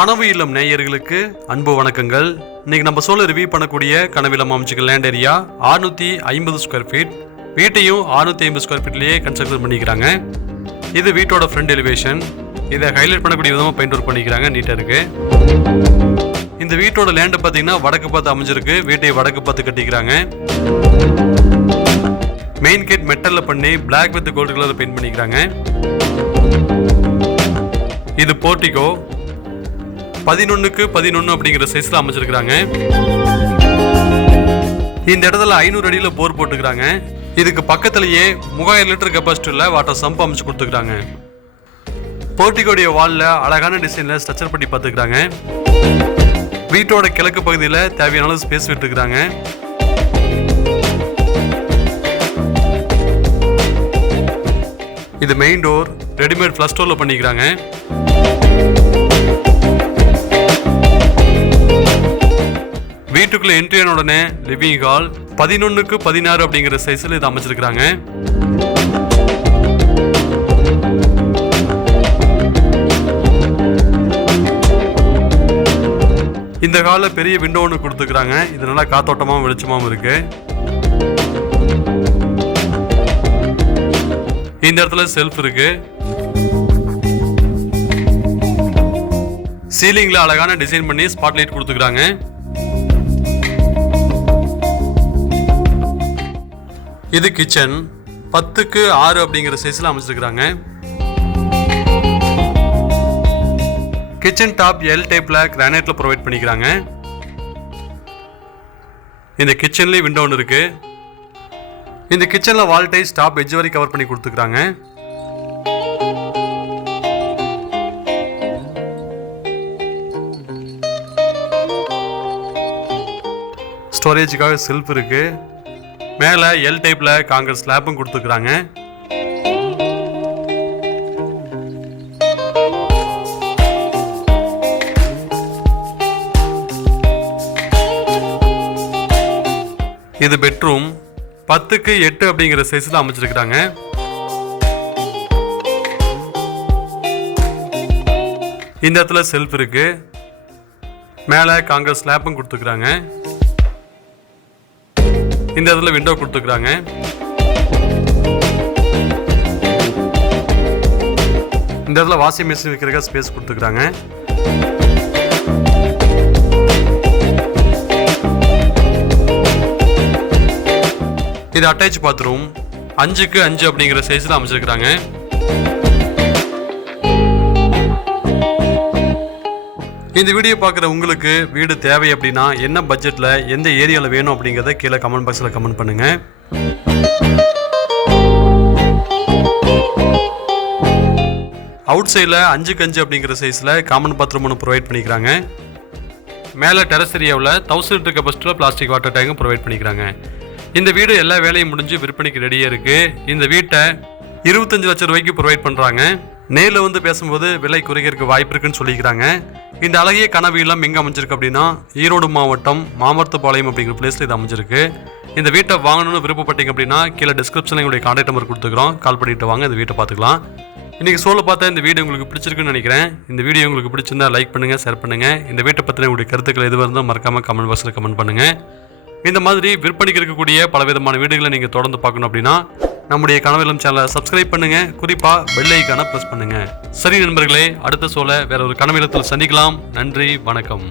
கனவு இல்லம் நேயர்களுக்கு அன்பு வணக்கங்கள். இன்னைக்கு நம்ம சோல ரிவ்யூ பண்ணக்கூடிய கனவு இல்லம் அமைச்சுக்க லேண்ட் ஏரியா 650 ஸ்கொயர் ஃபீட். வீட்டையும் 650 ஸ்கொயர் ஃபீட்லேயே கன்ஸ்ட்ரக்ஷன் பண்ணிக்கிறாங்க. இது வீட்டோட ஃப்ரண்ட் எலிவேஷன். இதை ஹைலைட் பண்ணக்கூடிய விதமாக பெயிண்ட் ஒர்க் பண்ணிக்கிறாங்க. நீட்டாக இருக்கு. இந்த வீட்டோட லேண்டு பார்த்தீங்கன்னா வடக்கு பார்த்து அமைஞ்சிருக்கு. வீட்டை வடக்கு பார்த்து கட்டிக்கிறாங்க. மெயின் கேட் மெட்டலில் பண்ணி black with gold colour paint பண்ணிக்கிறாங்க. இது போர்ட்டிகோ 11x11 அப்படிங்கிற சைஸ்ல அமைச்சிருக்காங்க. இந்த இடத்துல 500 அடியில போர் போட்டுக்கிறாங்க. இதுக்கு பக்கத்திலேயே 3000 லிட்டர் கெப்பாசிட்டில வாட்டர் சம்ப் அமைச்சு கொடுத்துக்கிறாங்க. போர்ட்டிகோடைய வால்ல அழகான டிசைன்ல ஸ்ட்ரக்சர் பண்ணி பார்த்துக்கிறாங்க. வீட்டோட கிழக்கு பகுதியில் தேவையான ஸ்பேஸ் விட்டுக்கிறாங்க. இது மெயின் டோர் ரெடிமேட் ஃப்ளஷ் டோர்ல பண்ணிக்கிறாங்க. வீட்டுக்குள்ள என்ட்ரி ஆன உடனே லிவிங் ஹால் 11x16 அப்படிங்கிற சைஸ்ல இது அமைச்சிருக்காங்க. இந்த ஹால்ல பெரிய விண்டோ ஒன்று கொடுத்துக்கிறாங்க. இது நல்லா காத்தோட்டமாவும் வெளிச்சமாவும் இருக்கு. இந்த இடத்துல செல்ஃப் இருக்கு. சீலிங்ல அழகான டிசைன் பண்ணி ஸ்பாட்லைட் கொடுத்துக்கிறாங்க. இது கிச்சன் 10x6 அப்படிங்கிற சைஸ்ல அமைச்சிருக்காங்க. கிச்சன் டாப் எல் டைப்ல கிரானைட்ல ப்ரொவைட் பண்ணிக்கிறாங்க. இந்த கிச்சன்லயே விண்டோ ஒன்று இருக்கு. இந்த கிச்சன்ல வால் டைல்ஸ் டாப் எட்ஜ் வரை கவர் பண்ணி கொடுத்துக்கிறாங்க. ஸ்டோரேஜுக்காக செல்ஃப் இருக்கு. மேல எல் டைப்ல காங்கிரஸ் ஸ்லாப்பும் கொடுத்துக்கிறாங்க. இது பெட்ரூம் 10x8 அப்படிங்கிற சைஸ்ல அமைச்சிருக்காங்க. இந்த இடத்துல செல்ஃப் இருக்கு. மேல காங்கிரஸ் ஸ்லாப்பும் கொடுத்துக்கிறாங்க. இந்த இடத்துல விண்டோ கொடுத்துக்கிறாங்க. இந்த இடத்துல வாஷிங் மிஷின் வைக்கிறதுக்கு ஸ்பேஸ் கொடுத்துக்கிறாங்க. இது அட்டாச் பாத்ரூம் 5x5 அப்படிங்கிற சைஸ்ல அமைச்சிருக்காங்க. இந்த வீடியோ பார்க்குற உங்களுக்கு வீடு தேவை அப்படின்னா என்ன பட்ஜெட்டில் எந்த ஏரியாவில் வேணும் அப்படிங்கிறத கீழே கமெண்ட் பாக்ஸில் கமெண்ட் பண்ணுங்க. அவுட் சைடில் 5x5 அப்படிங்கிற சைஸில் காமன் பாத்ரூம் ஒன்று ப்ரொவைட் பண்ணிக்கிறாங்க. மேலே டெரஸ் ஏரியாவில் 1000 லிட்டர் கெப்பாசிட்டியில் பிளாஸ்டிக் வாட்டர் டேங்கும் ப்ரொவைட் பண்ணிக்கிறாங்க. இந்த வீடு எல்லா வேலையும் முடிஞ்சு விற்பனைக்கு ரெடியாக இருக்குது. இந்த வீட்டை 25 லட்சம் ரூபாய்க்கு ப்ரொவைட் பண்ணுறாங்க. நேரில் வந்து பேசும்போது விலை குறைக்கிறதுக்கு வாய்ப்பு இருக்குன்னு சொல்லிக்கிறாங்க. இந்த அழகிய கனவு இல்லம் எங்கே அமைஞ்சிருக்கு அப்படின்னா ஈரோடு மாவட்டம் மாமரத்துப்பாளையம் அப்படிங்கிற பிளேஸில் இது அமைஞ்சிருக்கு. இந்த வீட்டை வாங்கணும்னு விருப்பப்பட்டீங்க அப்படின்னா கீழே டிஸ்கிரிப்ஷனில் எங்களுடைய கான்டாக்ட் நம்பர் கொடுத்துக்கிறோம். கால் பண்ணிட்டு வாங்க, இந்த வீட்டை பார்த்துக்கலாம். இன்றைக்கி சோலை பார்த்தா இந்த வீடியோ உங்களுக்கு பிடிச்சிருக்குன்னு நினைக்கிறேன். இந்த வீடியோ உங்களுக்கு பிடிச்சிருந்தா லைக் பண்ணுங்கள், ஷேர் பண்ணுங்கள். இந்த வீட்டை பற்றின உங்களுடைய கருத்துக்கள் எதுவாக இருந்தால் மறக்காமல் கமெண்ட் பாக்ஸில் கமெண்ட் பண்ணுங்கள். இந்த மாதிரி விற்பனைக்கு இருக்கக்கூடிய பலவிதமான வீடுகளை நீங்கள் தொடர்ந்து பார்க்கணும் அப்படின்னா நம்முடைய கனவு இல்லம் சேனலை சப்ஸ்கிரைப் பண்ணுங்க. குறிப்பா பெல் ஐகானை பிரஸ் பண்ணுங்க. சரி நண்பர்களே, அடுத்த சோலை வேற ஒரு கனவு இல்லத்தில் சந்திக்கலாம். நன்றி, வணக்கம்.